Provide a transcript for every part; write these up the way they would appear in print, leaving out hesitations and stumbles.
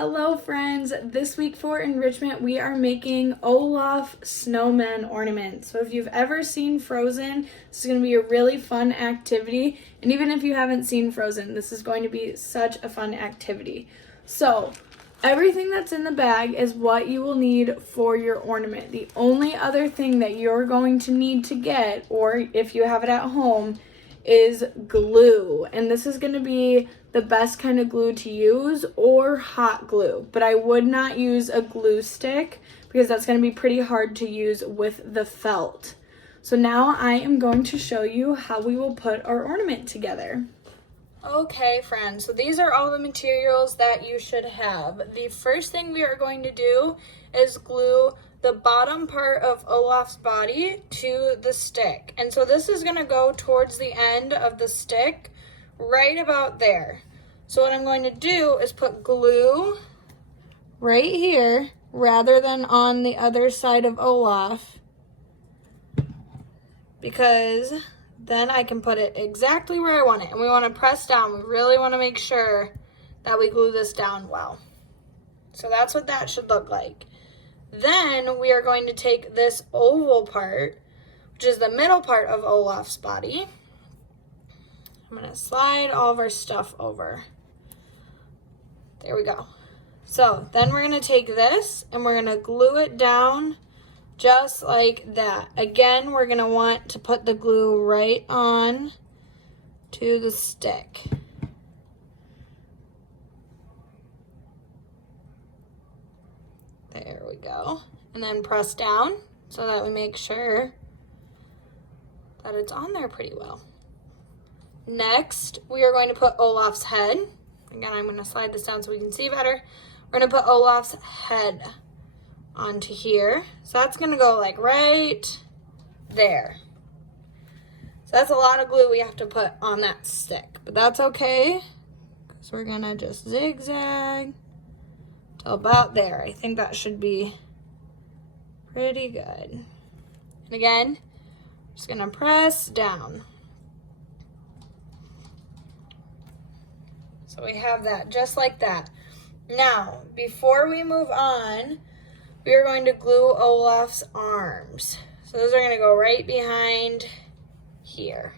Hello friends, this week for Enrichment we are making Olaf snowman ornaments. So if you've ever seen Frozen, this is going to be a really fun activity, and even if you haven't seen Frozen, this is going to be such a fun activity. So everything that's in the bag is what you will need for your ornament. The only other thing that you're going to need to get, or if you have it at home, is glue. And this is going to be the best kind of glue to use, or hot glue. But I would not use a glue stick because that's going to be pretty hard to use with the felt. So now I am going to show you how we will put our ornament together. Okay friends, so these are all the materials that you should have. The first thing we are going to do is glue the bottom part of Olaf's body to the stick. And so this is gonna go towards the end of the stick, right about there. So what I'm going to do is put glue right here, rather than on the other side of Olaf, because then I can put it exactly where I want it. And we wanna press down. We really wanna make sure that we glue this down well. So that's what that should look like. Then we are going to take this oval part, which is the middle part of Olaf's body. I'm going to slide all of our stuff over. There we go. So then we're going to take this and we're going to glue it down just like that. Again, we're going to want to put the glue right on to the stick. There we go. And then press down so that we make sure that it's on there pretty well. Next, we are going to put Olaf's head. Again, I'm going to slide this down so we can see better. We're going to put Olaf's head onto here. So that's going to go like right there. So that's a lot of glue we have to put on that stick, but that's okay because we're going to just zigzag till about there. I think that should be pretty good. And again, just gonna press down. So we have that just like that. Now, before we move on, we are going to glue Olaf's arms. So those are gonna go right behind here.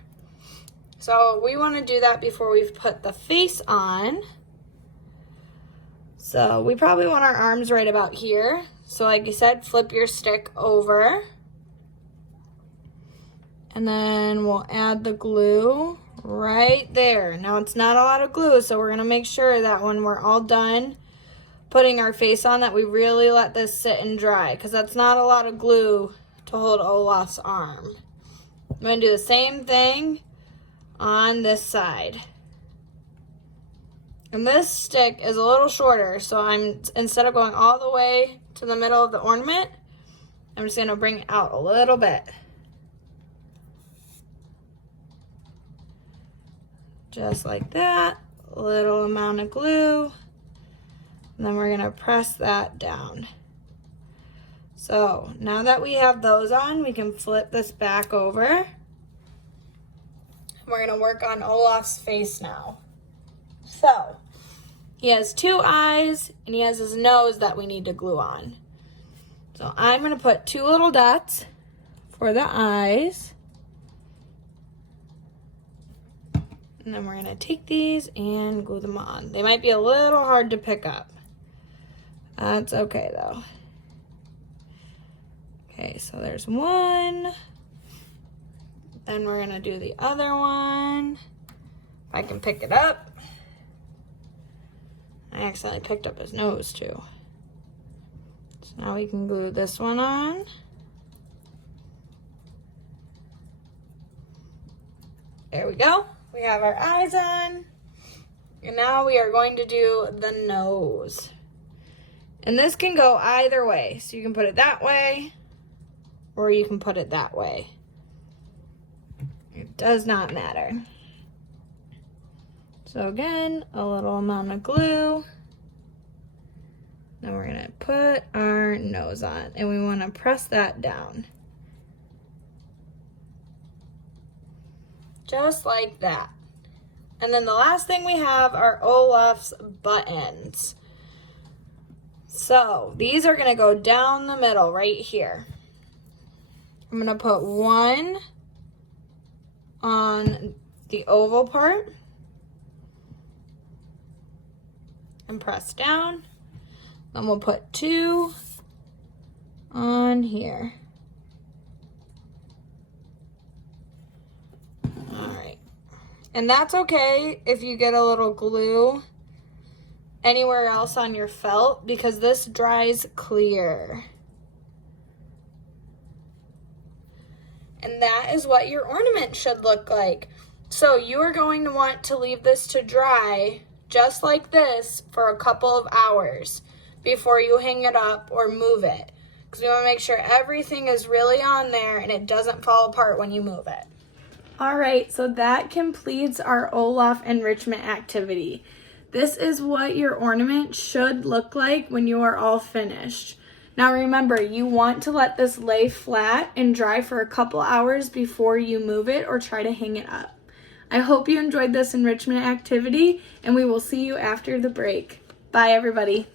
So we wanna do that before we've put the face on. So we probably want our arms right about here. So like I said, flip your stick over. And then we'll add the glue right there. Now it's not a lot of glue, so we're gonna make sure that when we're all done putting our face on, that we really let this sit and dry, because that's not a lot of glue to hold Olaf's arm. I'm gonna do the same thing on this side. And this stick is a little shorter, so instead of going all the way to the middle of the ornament, I'm just gonna bring it out a little bit. Just like that, a little amount of glue, and then we're gonna press that down. So now that we have those on, we can flip this back over. We're gonna work on Olaf's face now. So, he has two eyes, and he has his nose that we need to glue on. So I'm going to put two little dots for the eyes. And then we're going to take these and glue them on. They might be a little hard to pick up. That's okay, though. Okay, so there's one. Then we're going to do the other one. If I can pick it up. I accidentally picked up his nose too. So now we can glue this one on. There we go. We have our eyes on. And now we are going to do the nose. And this can go either way. So you can put it that way, or you can put it that way. It does not matter. So again, a little amount of glue. Then we're gonna put our nose on, and we wanna press that down. Just like that. And then the last thing we have are Olaf's buttons. So these are gonna go down the middle right here. I'm gonna put one on the oval part and press down. Then we'll put two on here. All right. And that's okay if you get a little glue anywhere else on your felt because this dries clear. And that is what your ornament should look like. So you are going to want to leave this to dry just like this for a couple of hours before you hang it up or move it. Because we want to make sure everything is really on there and it doesn't fall apart when you move it. All right, so that completes our Olaf enrichment activity. This is what your ornament should look like when you are all finished. Now remember, you want to let this lay flat and dry for a couple hours before you move it or try to hang it up. I hope you enjoyed this enrichment activity, and we will see you after the break. Bye, everybody.